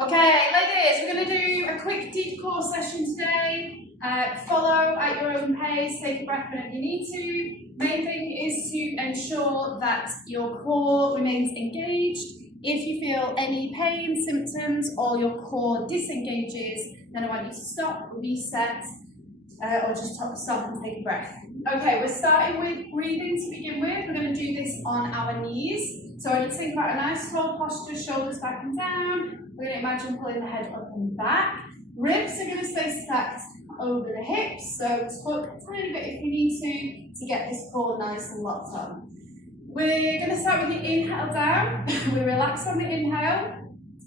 Okay, ladies, we're going to do a quick deep core session today. Follow at your own pace, take a breath whenever you need to. Main thing is to ensure that your core remains engaged. If you feel any pain, symptoms, or your core disengages, then I want you to stop, reset, or just stop and take a breath. Okay, we're starting with breathing to begin with. We're going to do this on our knees. So I want you to think about a nice tall posture, shoulders back and down. We're going to imagine pulling the head up and back. Ribs are going to stay stacked over the hips, so tuck a tiny bit if you need to get this core nice and locked on. We're going to start with the inhale down. We relax on the inhale,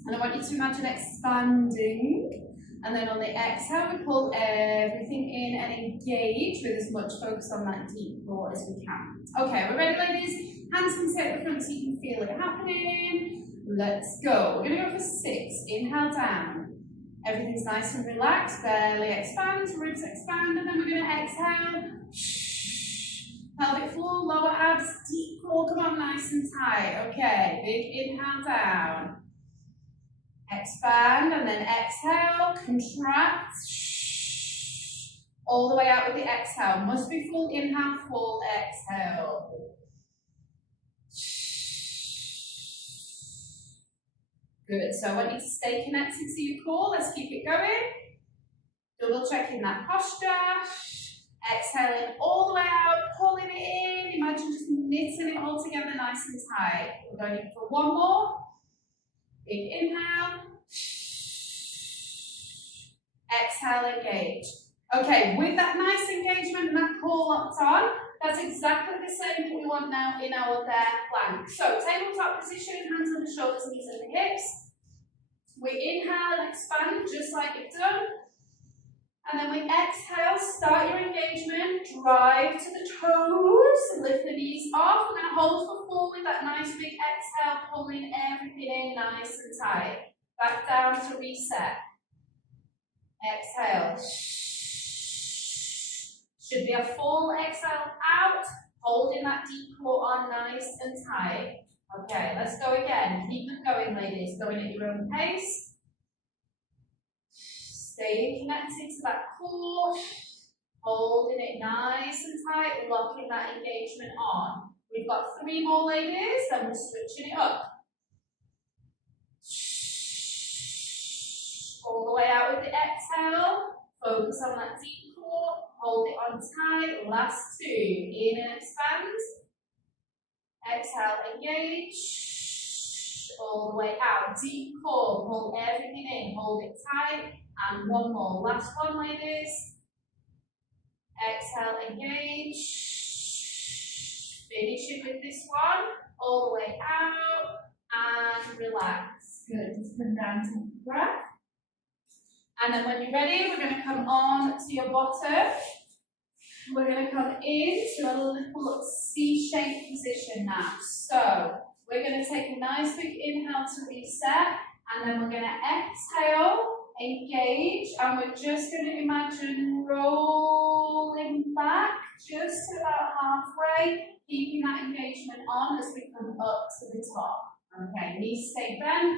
and I want you to imagine expanding. And then on the exhale, we pull everything in and engage with as much focus on that deep core as we can. Okay, we're ready, ladies? Hands can stay at the front so you can feel it happening. Let's go. We're going to go for 6. Inhale down. Everything's nice and relaxed. Belly expands, ribs expand, and then we're going to exhale. Pelvic floor, lower abs, deep core. Come on, nice and tight. Okay, big inhale down. Expand and then exhale, contract, all the way out with the exhale. Must be full inhale, full exhale. Good, so I want you to stay connected to your core. Let's keep it going. Double checking that posture. Exhaling all the way out, pulling it in. Imagine just knitting it all together nice and tight. We're going in for one more. Big inhale. Exhale, engage. Okay, with that nice engagement and that core locked on, that's exactly the same that we want now in our bear plank. So, tabletop position, hands on the shoulders, knees on the hips. We inhale and expand just like you've done. And then we exhale, start your engagement, drive to the toes, lift the knees off. We're going to hold for 4 with that nice big exhale, pulling everything in nice and tight. Back down to reset. Exhale. Should be a full exhale out, holding that deep core on nice and tight. Okay, let's go again. Keep it going, ladies. Going at your own pace. Staying connected to that core, holding it nice and tight, locking that engagement on. We've got 3 more, ladies, then we're switching it up. All the way out with the exhale. Focus on that deep core, hold it on tight. Last 2, in and expand. Exhale, engage. All the way out, deep core, pull everything in, hold it tight. And 1 more, last one, ladies. Exhale, engage. Finish it with this one, all the way out, and relax. Good, just come down to the breath. And then when you're ready, we're going to come on to your bottom. We're going to come into a little C-shaped position now. So we're going to take a nice big inhale to reset, and then we're going to exhale, engage, and we're just going to imagine rolling back just about halfway, keeping that engagement on as we come up to the top. Okay, knees stay bent,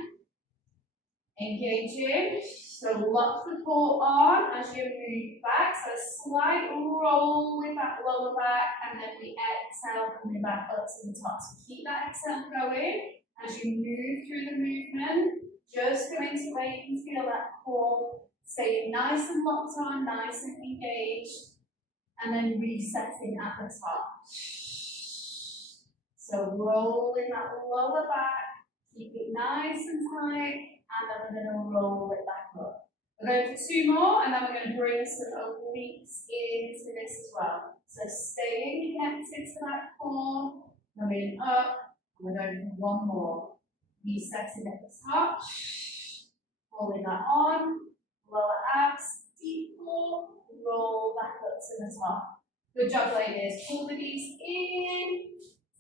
engaging. So lock the core on as you move back. So a slight roll with that lower back, and then we exhale, coming back up to the top. So keep that exhale going as you move through the movement. Just coming to where you can feel that core staying nice and locked on, nice and engaged, and then resetting at the top. So rolling that lower back, keep it nice and tight. And then we're going to roll it back up. We're going for 2 more, and then we're going to bring some obliques into this as well. So staying connected to that core, coming up, and we're going for 1 more. Resetting at the top, holding that on, lower abs, deep core, roll back up to the top. Good job, ladies. Pull the knees in,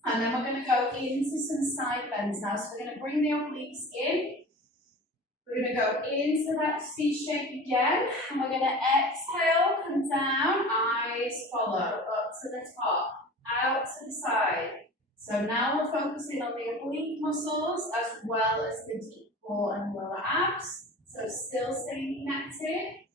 and then we're going to go into some side bends now. So we're going to bring the obliques in. We're going to go into that C shape again, and we're going to exhale, come down, eyes follow, up to the top, out to the side. So now we're focusing on the oblique muscles as well as the deep core and lower abs. So still staying connected.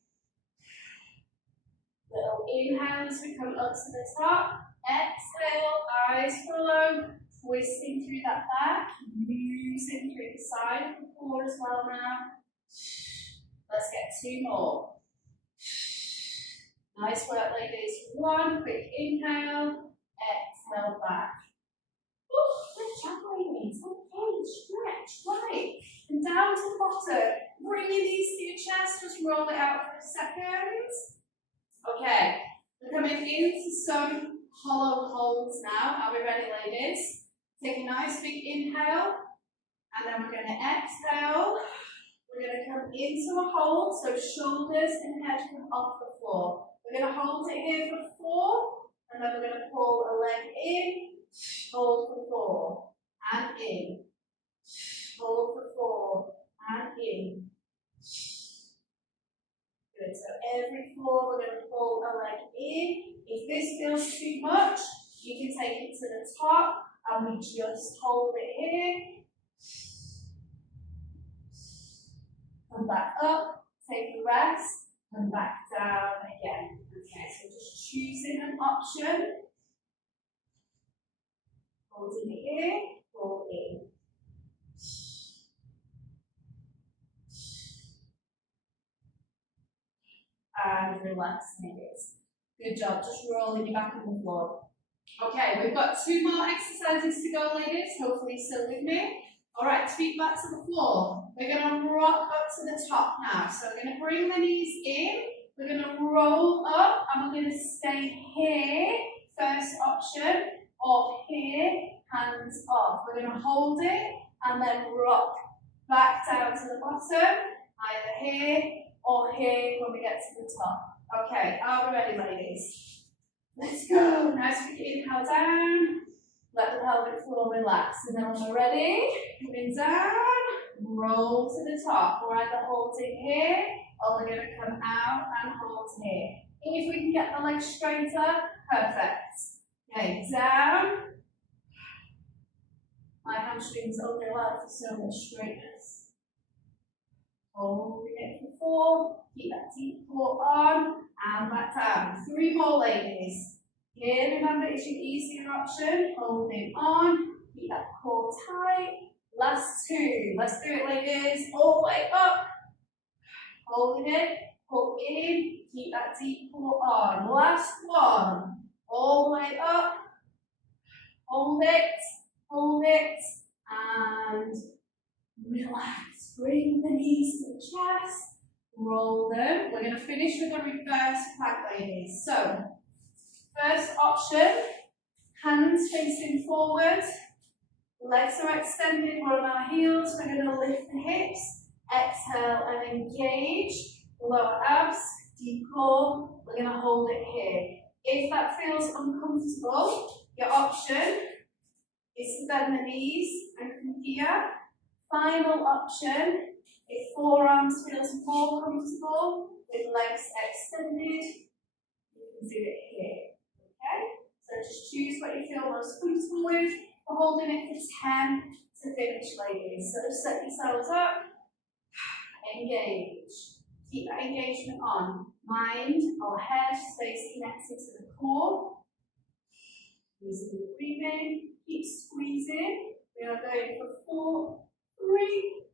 Little inhale as we come up to the top. Exhale, eyes follow. Twisting through that back. Using through the side of the core as well now. Let's get 2 more. Nice work, ladies. 1 quick inhale. Exhale back. Good job, ladies. Okay, stretch. Right. And down to the bottom. Bring your knees to your chest. Just roll it out for a second. Okay. We're coming into some hollow holds now. Are we ready, ladies? Take a nice big inhale. And then we're going to exhale. We're going to come into a hold. So shoulders and head come off the floor. We're going to hold it here for 4. And then we're going to pull a leg in. Hold for 4 and in. Hold for 4 and in. Good. So every 4 we're going to pull a leg in. If this feels too much, you can take it to the top and we just hold it here. Come back up, take a rest, come back down again. Okay, so just choosing an option. Holding it here, pull in. And relaxing it. Good job, just rolling your back on the floor. Okay, we've got 2 more exercises to go, ladies. Hopefully you're still with me. Alright, feet back to the floor. We're going to rock up to the top now. So we're going to bring the knees in. We're going to roll up and we're going to stay here. First option. Or here, hands off. We're going to hold it and then rock back down to the bottom, either here or here when we get to the top. Okay, are we ready, ladies? Let's go. Nice big inhale down. Let the pelvic floor relax. And then when we're ready, coming down, roll to the top. We're either holding here or we're going to come out and hold here. If we can get the legs straighter, perfect. Okay, down. My hamstrings only allow for so much straightness. Holding it for 4. Keep that deep core on and back down. 3 more, ladies. Here, remember, it's your easier option. Holding on. Keep that core tight. Last 2. Let's do it, ladies. All the way up. Holding it. Pull in. Keep that deep core on. Last 1. All the way up, hold it, and relax. Bring the knees to the chest, roll them. We're going to finish with a reverse plank, ladies. So, first option, hands facing forward, legs are extended, we're on our heels. We're going to lift the hips, exhale and engage, lower abs, deep core. We're going to hold it here. If that feels uncomfortable, your option is to bend the knees and come here. Final option, if forearms feels more comfortable with legs extended, you can do it here. Okay? So just choose what you feel most comfortable with. We're holding it for 10 to finish, ladies. So just set yourselves up, engage. Keep that engagement on. Mind or head stays connected to the core. Using the breathing, keep squeezing. We are going for 4, 3,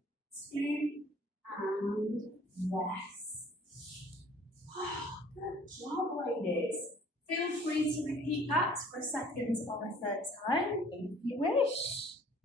2, and rest. Good job, ladies. Feel free to repeat that for a second or a third time if you wish.